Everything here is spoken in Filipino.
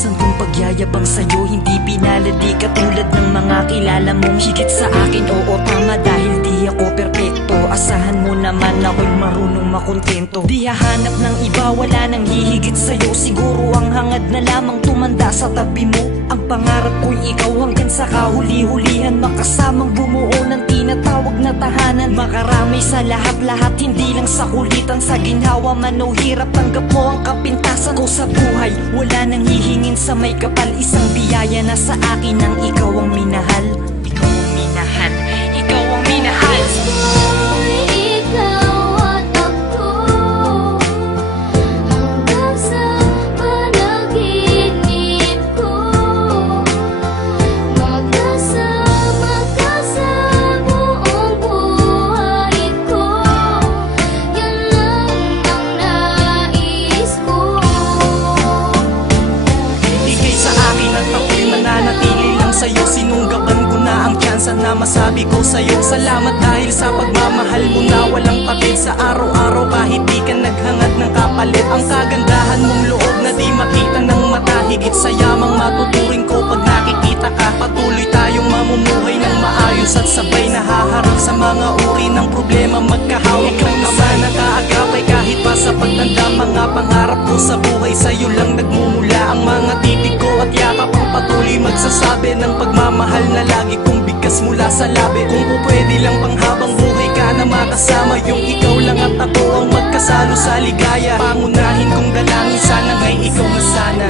Naranasan kong pagyayabang sa'yo, hindi pinaladi katulad ng mga kilala mong higit sa akin. Oo, tama, dahil di ako perpekto. Asahan mo naman ako'y marunong makontento. Di hahanap ng iba, wala nang hihigit sa'yo. Siguro ang hangad na lamang tumanda sa tabi mo. Ang pangarap ko'y ikaw hanggang sa kahuli-hulihan, makasamang bumuo ng tinatawag na tahanan. Makarami sa lahat-lahat, hindi lang sa kulitan. Sa ginhawa man o hirap, tanggap mo ang kapintasan ko sa buhay. Wala nang hihingin sa may kapal, isang biyaya na sa akin ang ikaw ang minahal. Ikaw ang minahal, ikaw ang minahal. Sa'yo, sinunggaban ko na ang tsansa na masabi ko sa'yo. Salamat dahil sa pagmamahal mo na walang patid. Sa araw-araw kahit di ka naghangad ng kapalit. Ang kagandahan mong loob na di makita ng mata. Higit sa yamang matuturing ko pag nakikita ka. Patuloy tayong mamumuhay ng maayos at sabay nahaharap sa mga uri ng problema. Magkahawak ng ama na kaagapay kahit pa sa pagtanda. Mga pangarap ko sa buhay sa'yo lang nagmumula. Ang mga titig ko at yakap ang patuloy magsasabi ng pagmamahal na lagi kong bigkas mula sa labi. Kung pwede lang panghabang buhay ka na makasama, yung ikaw lang at ako ang magkasalo sa ligaya. Pangunahin kong dalangin, sana nga'y ikaw na sana.